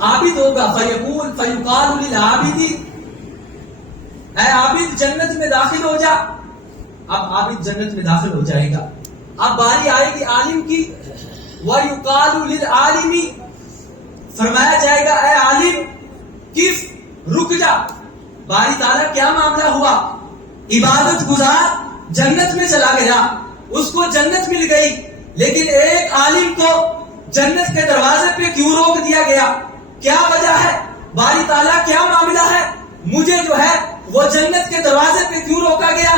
عابد ہوگا فیقول فیقال للعابد اے عابد جنت میں داخل ہو جا. اب عابد جنت میں داخل ہو جائے گا. اب باری آئے گی عالم کی. وَيُقَالُ لِلْعَالِمِ فرمایا جائے گا اے عالم کف رک جا. باری تعالیٰ کیا معاملہ ہوا؟ عبادت گزار جنت میں چلا گیا, اس کو جنت مل گئی, لیکن ایک عالم کو جنت کے دروازے پہ کیوں روک دیا گیا؟ کیا وجہ ہے؟ باری تعالیٰ کیا معاملہ ہے؟ مجھے جو ہے وہ جنت کے دروازے پہ کیوں روکا گیا؟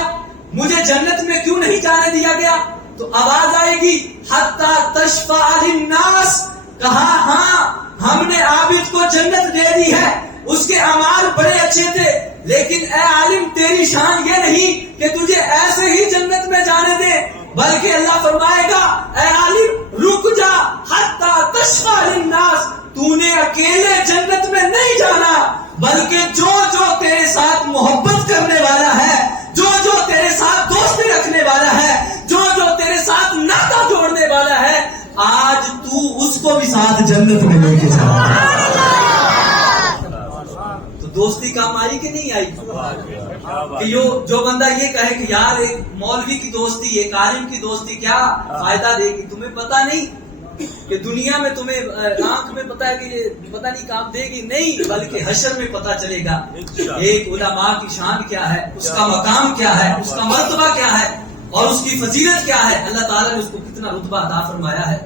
مجھے جنت میں کیوں نہیں جانے دیا گیا؟ تو آواز آئے گی حتی تشفع للناس. کہا ہاں ہم نے عابد کو جنت دے دی ہے, اس کے اعمال بڑے اچھے تھے, لیکن اے عالم تیری شان یہ نہیں کہ تجھے ایسے ہی جنت میں جانے دے, بلکہ اللہ فرمائے گا اے عالم رک جا حتی تشفع للناس. تو نے اکیلے جنت میں نہیں جانا, بلکہ جو جو تیرے ساتھ محبت کرنے والا ہے, جو جو تیرے ساتھ دوستی رکھنے والا ہے, جو جو تیرے ساتھ ناطہ جوڑنے والا ہے, آج تو اس کو بھی ساتھ جنت میں لے کے جا. تو دوستی کام آئی کہ نہیں آئی؟ کہ جو بندہ یہ کہے کہ یار ایک مولوی کی دوستی, ایک عالم کی دوستی کیا فائدہ دے گی, تمہیں پتہ نہیں کہ دنیا میں تمہیں آنکھ میں پتا ہے کہ یہ پتہ نہیں کام دے گی, نہیں, بلکہ حشر میں پتا چلے گا ایک علماء کی شان کیا ہے, اس کا مقام کیا ہے, اس کا مرتبہ کیا ہے, اور اس کی فضیلت کیا ہے, اللہ تعالیٰ نے اس کو کتنا رتبہ عطا فرمایا ہے.